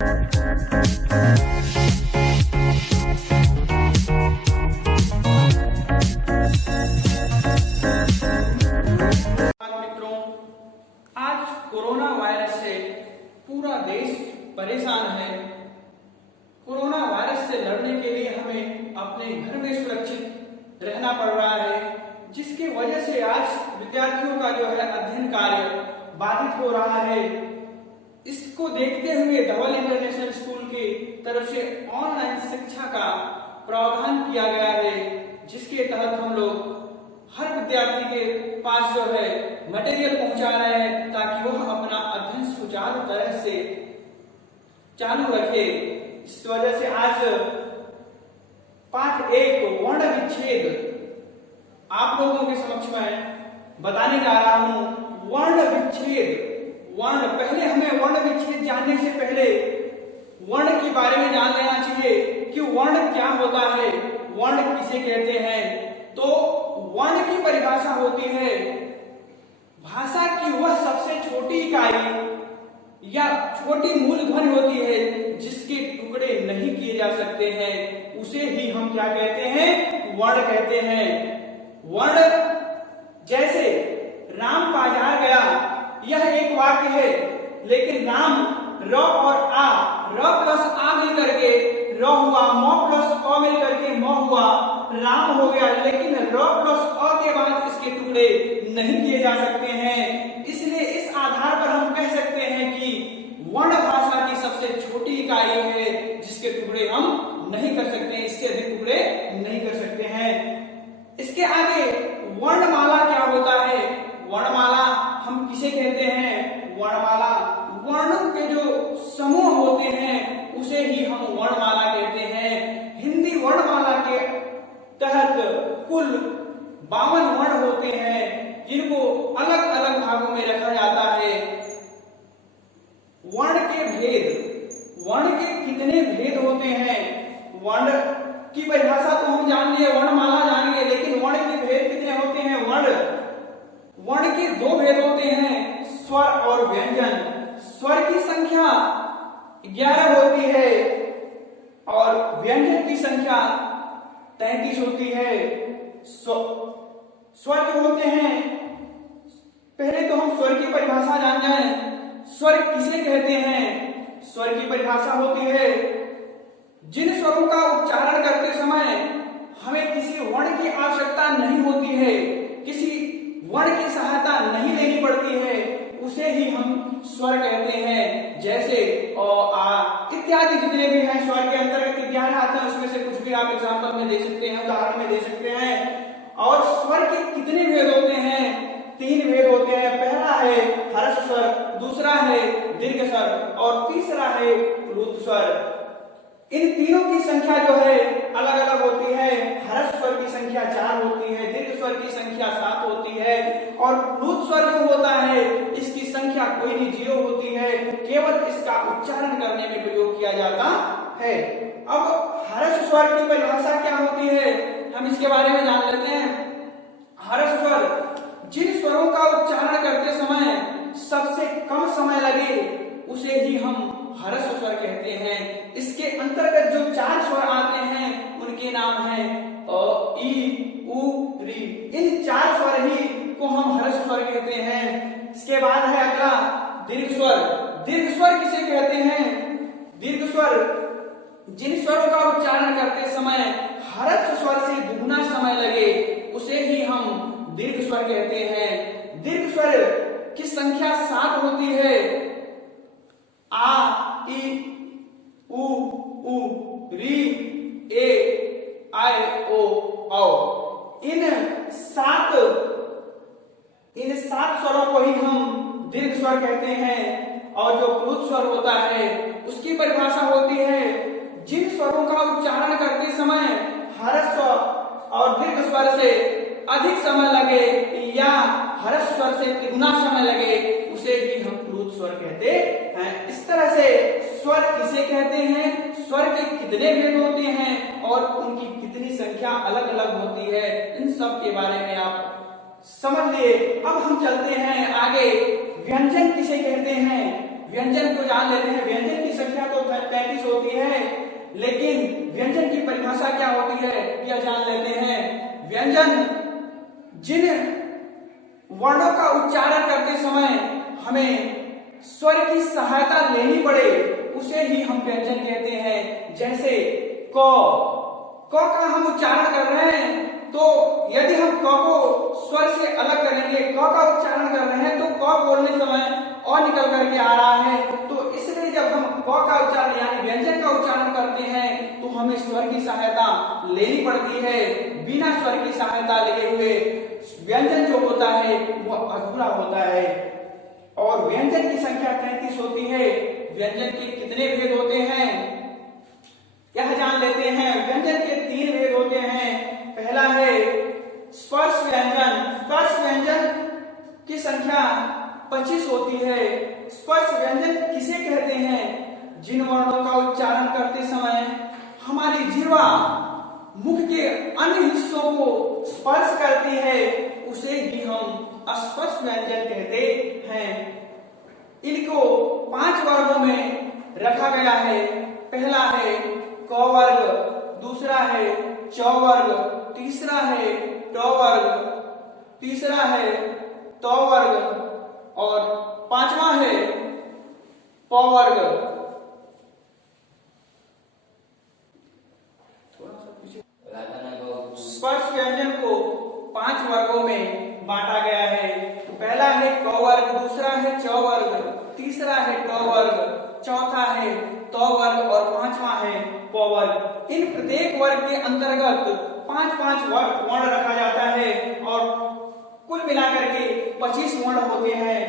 मित्रों, आज corona virus से पूरा देश परेशान है। कोरोना वायरस से लड़ने के लिए हमें अपने घर में सुरक्षित रहना पड़ रहा है, जिसकी वजह से आज विद्यार्थियों का जो है अध्ययन कार्य बाधित हो रहा है। इसको देखते हुए धवल इंटरनेशनल स्कूल की तरफ से ऑनलाइन शिक्षा का प्रावधान किया गया है, जिसके तहत हम लोग हर विद्यार्थी के पास जो है मटेरियल पहुंचा रहे हैं ताकि वह अपना अध्ययन सुचारू तरह से चालू रखे। इस वजह से आज पाठ 1 वर्ण विच्छेद आप लोगों के समक्ष में बताने जा रहा हूं। वर्ण विच्छेद, वर्ण, पहले हमें वर्ण विच्छेद जानने से पहले वर्ण के बारे में जान लेना चाहिए कि वर्ण क्या होता है, वर्ण किसे कहते हैं। तो वर्ण की परिभाषा होती है भाषा की वह सबसे छोटी इकाई या छोटी मूल ध्वनि होती है जिसके टुकड़े नहीं किए जा सकते हैं, उसे ही हम क्या कहते हैं, वर्ण कहते हैं। वर्ण जैसे राम बाजार गया, यह एक वाक्य है, लेकिन राम र और आ, र प्लस आ मिल करके र हुआ, म प्लस अ मिल करके म हुआ, राम हो गया, लेकिन र प्लस अ के बाद इसके टुकड़े नहीं किए जा सकते हैं। इसलिए इस आधार पर हम कह सकते हैं कि वर्ण भाषा की सबसे छोटी इकाई है जिसके टुकड़े हम नहीं कर सकते, इससे अधिक टुकड़े नहीं कर सकते हैं। इसके आगे वर्णमाला क्या होता है, वर्णमाला हम किसे कहते हैं, वर्णमाला वर्णों के जो समूह होते हैं उसे ही हम वर्णमाला कहते हैं। हिंदी वर्णमाला के तहत कुल 52 वर्ण होते हैं जिनको अलग अलग भागों में रखा जाता है। वर्ण के भेद, वर्ण के कितने भेद होते हैं, वर्ण की परिभाषा तो हम जान लिए, वर्णमाला जान गए, लेकिन वर्ण के भेद कितने होते हैं। वर्ण के 2 भेद होते हैं, स्वर और व्यंजन। स्वर की संख्या 11 होती है और व्यंजन की संख्या 33 होती है। स्वर जो होते हैं, पहले तो हम स्वर की परिभाषा जान जाएं। स्वर किसे कहते हैं, स्वर की परिभाषा होती है जिन स्वरों का उच्चारण करते समय हमें किसी वर्ण की आवश्यकता नहीं होती है, किसी वर्ण की सहायता नहीं लेनी पड़ती है, उसे ही हम स्वर कहते हैं। जैसे अ, आ इत्यादि जितने भी हैं स्वर के अंतर्गत 11 आते हैं, उसमें से कुछ भी आप एग्जाम्पल में दे सकते हैं, उदाहरण में दे सकते हैं। और स्वर के कितने भेद होते हैं, 3 भेद होते हैं। पहला है हर्ष स्वर, दूसरा है दीर्घ स्वर और तीसरा है प्लुत स्वर। इन तीनों की संख्या जो है अलग अलग होती है। हर्ष स्वर की संख्या 4 होती है, दीर्घ स्वर की संख्या 7 होती है और प्लुत स्वर जो होता है इसकी संख्या कोई नहीं, 0 होती है। केवल इसका उच्चारण करने में प्रयोग किया जाता है। अब हर्ष स्वर की परिभाषा क्या होती है, हम इसके बारे में जान लेते हैं। हर्ष स्वर जिन स्वरों का उच्चारण करते समय सबसे कम समय लगे उसे ही हम हर्ष स्वर कहते हैं। इसके अंतर्गत जो 4 स्वर आते हैं उनके नाम हैं अ, ई, उ, री। इन 4 स्वर ही को हम हर्ष स्वर कहते हैं। इसके बाद है अगला दीर्घ स्वर। दीर्घ स्वर किसे कहते हैं, दीर्घ स्वर जिन स्वरों का उच्चारण करते समय हर्ष स्वर से दुगुना समय लगे उसे ही हम दीर्घ स्वर कहते हैं। दीर्घ स्वर की संख्या 7 होती है, आ, ई, उ, री, ए, आई, ओ, औ। इन 7 स्वरों को ही हम दीर्घ स्वर कहते हैं। और जो प्लुत स्वर होता है उसकी परिभाषा होती है जिन स्वरों का उच्चारण करते समय हर्ष स्वर और दीर्घ स्वर से अधिक समय लगे या हर्ष स्वर से तिगुना समय लगे उसे ही हम प्लुत स्वर कहते हैं। इस तरह से स्वर किसे कहते हैं, स्वर के कितने भेद होते हैं और उनकी कितनी संख्या अलग अलग होती है, इन सब के बारे में आप समझ लिए। अब हम चलते हैं आगे, व्यंजन किसे कहते हैं, व्यंजन को जान लेते हैं। व्यंजन की संख्या तो लेकिन व्यंजन की परिभाषा क्या होती है यह जान लेते हैं। व्यंजन जिन वर्णों का उच्चारण करते समय हमें स्वर की सहायता लेनी पड़े उसे ही हम व्यंजन कहते हैं। जैसे क का हम उच्चारण कर रहे हैं तो यदि हम क को स्वर से अलग करेंगे, क का उच्चारण कर रहे हैं तो क बोलने समय अ निकल करके आ रहा है, तो इसलिए जब हम क का उच्चारण यानी व्यंजन का उच्चारण करते हैं तो हमें स्वर की सहायता लेनी पड़ती है। बिना स्वर की सहायता लिए हुए व्यंजन जो होता है वह अधूरा होता है। और व्यंजन की संख्या 33 होती है। व्यंजन के कितने भेद होते हैं यह जान लेते हैं। व्यंजन के 3 भेद होते हैं। पहला है स्पर्श व्यंजन। स्पर्श व्यंजन की संख्या 25 होती है। स्पर्श व्यंजन किसे कहते हैं? जिन वर्णों का उच्चारण करते समय हमारी जीवा मुख के अन्य हिस्सों को स्पर्श करती है उसे ही हम स्पर्श व्यंजन कहते हैं। इनको 5 वर्गों में रखा गया है। पहला है क वर्ग, दूसरा है च वर्ग, तीसरा है ट वर्ग, तीसरा है त वर्ग और 5वां है प वर्ग। स्पर्श व्यंजन को 5 वर्गों में बांटा गया है। पहला है क वर्ग, दूसरा है च वर्ग, तीसरा है ट वर्ग, चौथा है त वर्ग और 5वां है प वर्ग। इन प्रत्येक वर्ग के अंतर्गत 5-5 वर्ण रखा जाता है और कुल मिलाकर के 25 वर्ण होते हैं।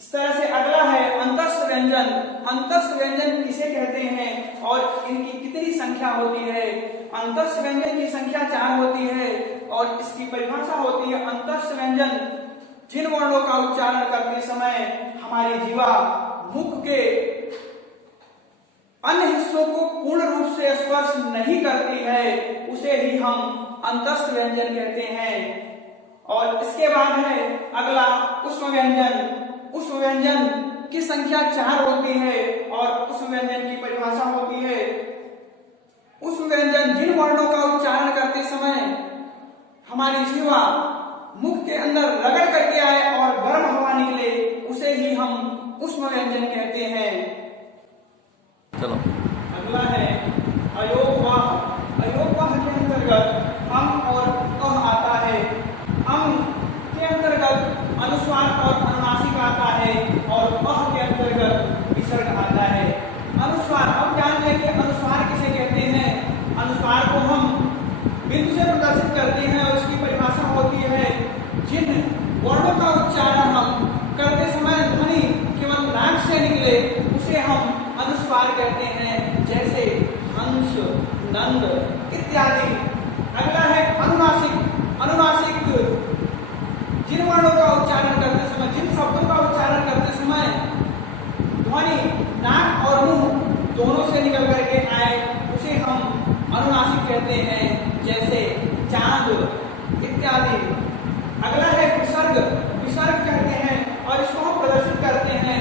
इस तरह से अगला है अंतस्थ व्यंजन। अंतस्थ व्यंजन किसे कहते हैं और इनकी कितनी संख्या होती है? अंतस्थ व्यंजन की संख्या 4 होती है और इसकी परिभाषा होती है अंतस्थ व्यंजन जिन वर्णों का उच्चारण करते समय हमारी जीवा मुख के अन्य हिस्सों को पूर्ण रूप से स्पर्श नहीं करती है उसे ही हम अंतस्थ व्यंजन कहते हैं। और इसके बाद है अगला उष्म व्यंजन। उष्म व्यंजन की संख्या 4 होती है और उष्म व्यंजन की परिभाषा होती है उष्म व्यंजन जिन वर्णों का उच्चारण करते समय हमारी जीवा मुख के अंदर रगड़ करके आए और गर्म हवा निकले उसे ही हम उष्म व्यंजन कहते हैं। चलो अगला है अयोगवाह। अयोगवाह के अंतर्गत अम और अह आता है। अम के अंतर्गत अनुस्वार और अनुनासिक आता है और अह के अंतर्गत विसर्ग आता है। अनुस्वार, अब जान लें कि अनुस्वार किसे कहते हैं। अनुस्वार को हम बिंदु से प्रदर्शित करते हैं और उसकी परिभाषा होती है जिन वर्णों का उच्चारण हम करते समय ध्वनि केवल नाक से निकले उसे हम अनुस्वार कहते हैं, जैसे हंस, नंद इत्यादि। अगला है अनुनासिक। अनुनासिक जिन वर्णों का उच्चारण करते समय, जिन शब्दों का उच्चारण करते समय ध्वनि नाक और मुंह दोनों से निकल करके आए उसे हम अनुनासिक कहते हैं, जैसे चांद इत्यादि। अगला है विसर्ग। विसर्ग कहते हैं और इसको हम प्रदर्शित करते हैं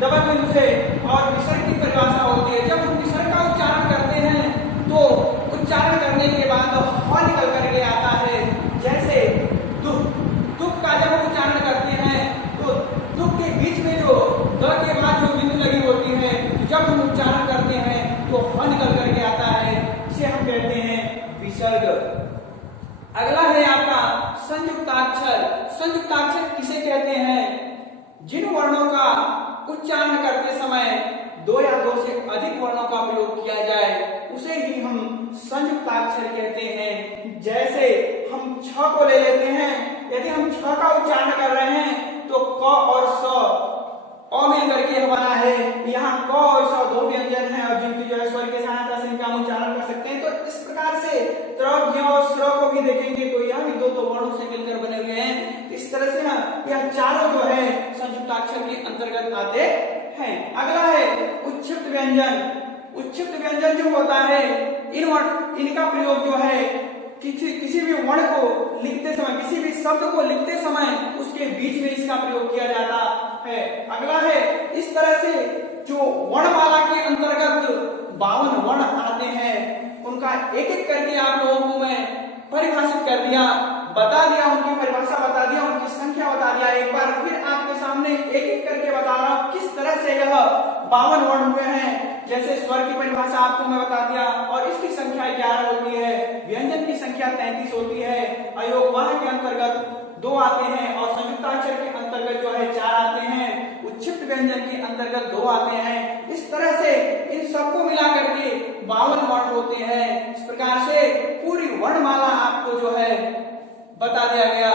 डबल बिंदु से और विसर्ग की परिभाषा होती है जब हम विसर्ग का उच्चारण करते हैं तो उच्चारण करने के बाद ह निकल करके आता है, जैसे दुख। दुख का जब हम उच्चारण करते हैं तो दुख के बीच में जो द के बाद जो बिंदु लगी होती है जब हम उच्चारण करते हैं तो ह निकल करके आता है, इसे हम कहते हैं विसर्ग। अगला है आपका संयुक्ताक्षर। संयुक्ताक्षर किसे कहते हैं? जिन वर्णों का उच्चारण करते समय 2 या 2 से अधिक वर्णों का प्रयोग किया जाए उसे ही हम संयुक्ताक्षर कहते हैं। जैसे हम छ को ले लेते हैं, यदि हम छ का उच्चारण कर रहे हैं तो क और स अ मिल करके बना है। यहाँ क और स 2 व्यंजन हैं और जिनकी जो है स्वर के सहायता से इनका हम उच्चारण कर सकते हैं। तो इस प्रकार से त्र, ज्ञ और स्र को भी देखेंगे तो यह भी 2 वर्णों से मिलकर बने हुए हैं। इस तरह से यह चारों जो है संयुक्ताक्षर के अंतर्गत आते हैं। अगला है उच्छिष्ट व्यंजन। उच्छिष्ट व्यंजन जो होता है इनका प्रयोग जो है किसी भी वर्ण को लिखते समय, किसी भी शब्द को लिखते समय उसके बीच में इसका प्रयोग किया जाता है। अगला है इस तरह से जो वर्णमाला के अंतर्गत 52 वर्ण प्रकार एक एक करके आप लोगों को मैं परिभाषित कर दिया, बता दिया, उनकी परिभाषा बता दिया, उनकी संख्या बता दिया। एक बार फिर आपके सामने एक एक करके बता रहा हूं किस तरह से यह 52 वर्ण हुए हैं। जैसे स्वर की परिभाषा आपको मैं बता दिया और इसकी संख्या 11 होती है, व्यंजन की संख्या 33 होती है, अयोगवाह के अंतर्गत 2 आते हैं और संयुक्ताक्षर के अंतर्गत जो है 4 आते हैं, उच्छिष्ट व्यंजन के अंतर्गत 2 आते हैं। इस तरह से इन सबको मिला करके 52 वर्ण होते हैं। इस प्रकार से पूरी वर्णमाला आपको जो है बता दिया गया।